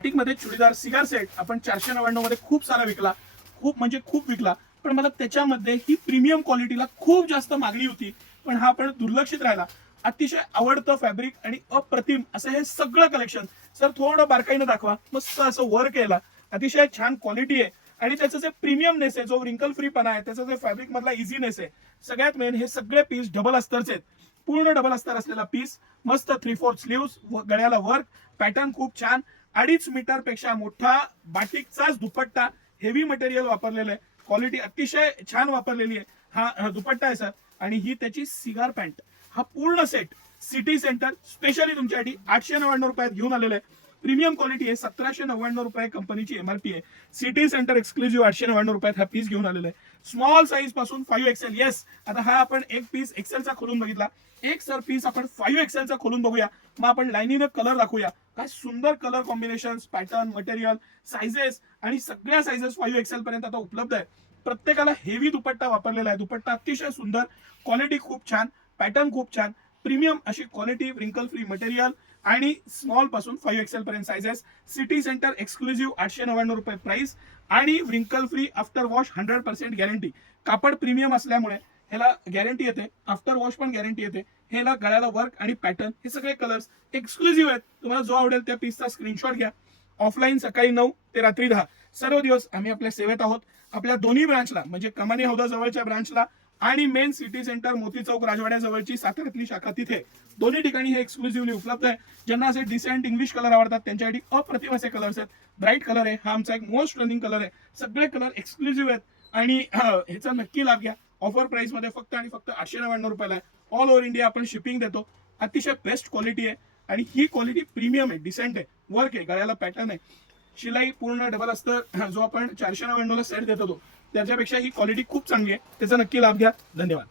मध्ये churidar cigar set आपण 499 मध्ये खूप सारा विकला, खूप म्हणजे खूप विकला. पण मला त्याच्यामध्ये ही प्रीमियम क्वालिटीला खूप जास्त मागणी होती, पण हा आपण दुर्लक्षित राहिला. अतिशय आवडतं फॅब्रिक आणि अप्रतिम असं हे सगळं कलेक्शन. सर थोडं बारकाईनं दाखवा. मस्त असं वर्क केला, अतिशय छान क्वालिटी आहे आणि त्याचं जे प्रीमियमनेस आहे, जो रिंकल फ्री पणा आहे, त्याचा जे फॅब्रिक मधला इझीनेस आहे, सगळ्यात मेन हे सगळे पीस डबल अस्तरचे आहेत. पूर्ण डबल अस्तर असलेला पीस, मस्त 3/4 स्लीव्स, गळ्याला वर्क, पॅटर्न खूप छान. 2.5 मीटर पेक्षा मोठा बाटिकचाच दुपट्टा, हेवी मटेरियल वापरलेलं आहे, क्वालिटी अतिशय छान वापरलेली आहे. हा दुपट्टा आहे सर, आणि ही त्याची सिगार पॅन्ट. हा पूर्ण सेट सिटी सेंटर स्पेशली तुमच्यासाठी 899 रुपयात घेऊन आलेला आहे. प्रीमियम क्वालिटी आहे, 1799 रुपये कंपनीची एमआरपी आहे. सिटी सेंटर एक्सक्लुझिव्ह 899 रुपयात हा पीस घेऊन आलेला आहे. स्मॉल साईज पासून 5XL. येस, आता हा आपण एक पीस एक्सेलचा खोलून बघितला, एक सर पीस आपण 5XL चा खोलून बघूया. मग आपण लाईनीनं कलर दाखवूया. काय सुंदर colour combination, pattern, material, sizes आणि सगळ्या सायझेस 5XL पर्यंत आता उपलब्ध आहे. प्रत्येकाला हेवी दुपट्टा वापरलेला आहे. दुपट्टा अतिशय सुंदर, क्वालिटी खूप छान, पॅटर्न खूप छान, प्रीमियम अशी क्वालिटी, रिंकल फ्री मटेरियल आणि स्मॉल पासून 5XL पर्यंत सायझेस. सिटी सेंटर एक्सक्लुझिव्ह 899 रुपये प्राइस आणि रिंकल फ्री आफ्टर वॉश 100% गॅरंटी. कापड प्रीमियम असल्यामुळे ह्याला गॅरंटी येते, आफ्टर वॉश पण गॅरंटी येते. ह्याला गळ्याला वर्क आणि पॅटर्न हे सगळे कलर्स एक्सक्लुझिव्ह आहेत. तुम्हाला जो आवडेल त्या पीसचा स्क्रीनशॉट घ्या. ऑफलाईन सकाळी 9 ते रात्री 10 सर्व दिवस आम्ही आपल्या सेवेत आहोत. आपल्या दोन्ही ब्रांचला म्हणजे कमानी हौदा जवळच्या ब्रांचला आणि मेन सिटी सेंटर मोती चौक राजवाड्याजवळची साताऱ्यातली शाखा, तिथे दोन्ही ठिकाणी हे एक्सक्लुझिव्हली उपलब्ध आहे. ज्यांना असे डिसेंट इंग्लिश कलर आवडतात त्यांच्यासाठी अप्रतिम असे कलर्स आहेत. ब्राईट कलर आहे, हा आमचा एक मोस्ट रनिंग कलर आहे. सगळे कलर एक्सक्लुझिव्ह आहेत आणि ह्याचा नक्की लाभ घ्या. ऑफर प्राइस मध्ये फक्त आणि फक्त 899 रुपयाला आहे. ऑल ओव्हर इंडिया आपण शिपिंग देतो. अतिशय बेस्ट क्वालिटी आहे आणि ही क्वालिटी प्रीमियम आहे, डिसेंट आहे, वर्क आहे, गळ्याला पॅटर्न आहे, शिलाई पूर्ण डबल असतं. जो आपण 499 ला सेट देत होतो त्याच्यापेक्षा ही क्वालिटी खूप चांगली आहे. त्याचा नक्की लाभ घ्या. धन्यवाद.